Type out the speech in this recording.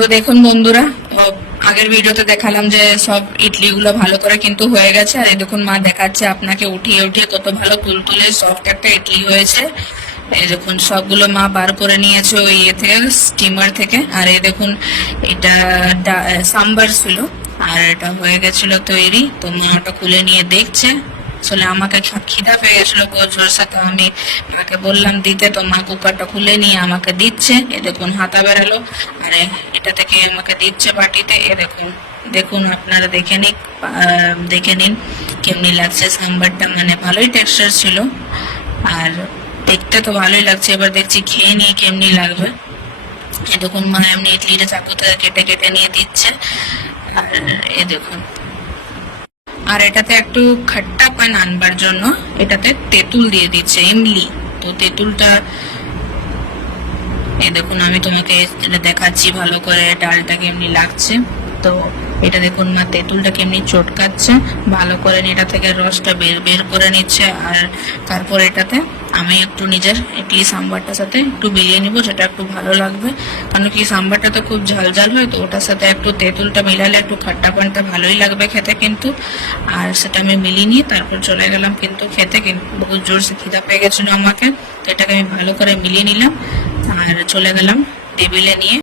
তো দেখুন বন্ধুরা, আগের ভিডিওতে দেখালাম যে সব ইডলিগুলো ভালো করে কিন্তু হয়ে গেছে। আর এই দেখুন মা দেখাচ্ছে আপনাকে উঠিয়ে উঠিয়ে কত ভালো তুলতুলে সফট একটা ইডলি হয়েছে। এই দেখুন সবগুলো মা বার করে নিয়েছে ওই ইয়ে থেকে, স্টিমার থেকে। আর এই দেখুন এটা সাম্বার ছিল, আর এটা হয়ে গেছিল তৈরি। তো মা ওটা খুলে নিয়ে দেখছে। আসলে আমাকে খিদা পেয়ে গেছিল বহু জোরসে, তো আমি মাকে বললাম দিতে, তো মা কুকারটা খুলে নিয়ে আমাকে দিচ্ছে। এ দেখুন হাতা বেরালো, আর এটা থেকে আমাকে দিচ্ছে বাটিতে। এ দেখুন, দেখুন আপনারা দেখে নিন কেমনি লাগছে সাম্বারটা, মানে ভালোই টেক্সচার ছিল আর দেখতে তো ভালোই লাগছে। এবার দেখছি খেয়ে নিয়ে কেমনি লাগবে। এ দেখুন মা এমনি ইডলিটা চাকুতে কেটে কেটে নিয়ে দিচ্ছে। আর এ দেখুন, আর এটাতে একটু খাট্টাপান আনবার জন্য এটাতে তেঁতুল দিয়ে দিচ্ছে, ইমলি। তো তেঁতুলটা এই দেখুন আমি তোমাকে এটা দেখাচ্ছি ভালো করে ডালটা কেমনি লাগছে। তো এটা দেখুন মা তেঁতুলটা কেমনি চটকাচ্ছে ভালো করে, এটা থেকে রসটা বের বের করে নিচ্ছে। আর তারপর এটাতে আমি একটু নিজের ইডলি সাম্বারটার সাথে একটু বিলিয়ে নিব, যেটা একটু ভালো লাগবে। কারণ কি সাম্বারটা তো খুব ঝাল ঝাল হয়, তো ওটার সাথে একটু তেঁতুলটা মিলালে একটু খাট্টা পানটা ভালোই লাগবে খেতে কিন্তু। আর সেটা আমি মিলিয়ে নিয়ে তারপর চলে গেলাম কিন্তু খেতে। কিন্তু বহুত জোরসে খিদা পেয়ে গেছিল আমাকে, তো এটাকে আমি ভালো করে মিলিয়ে নিলাম আর চলে গেলাম টেবিলে নিয়ে।